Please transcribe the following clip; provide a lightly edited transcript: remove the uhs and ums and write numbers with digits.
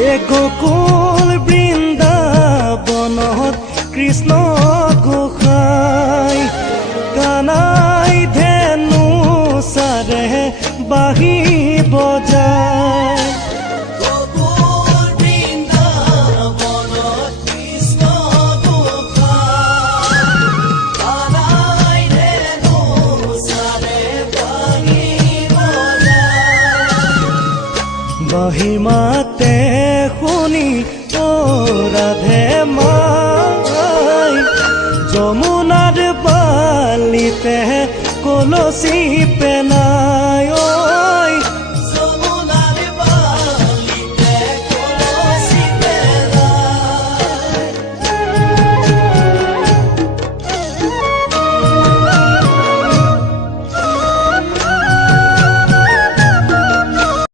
এ গোকুল বৃন্দাবনত কৃষ্ণ গোসাই কানাই ধেনু চাৰে বাঁহী বজায়। বাঁহী মাতে শুনি ও ৰাধে মাই যমুনাৰ বালিতে কলচি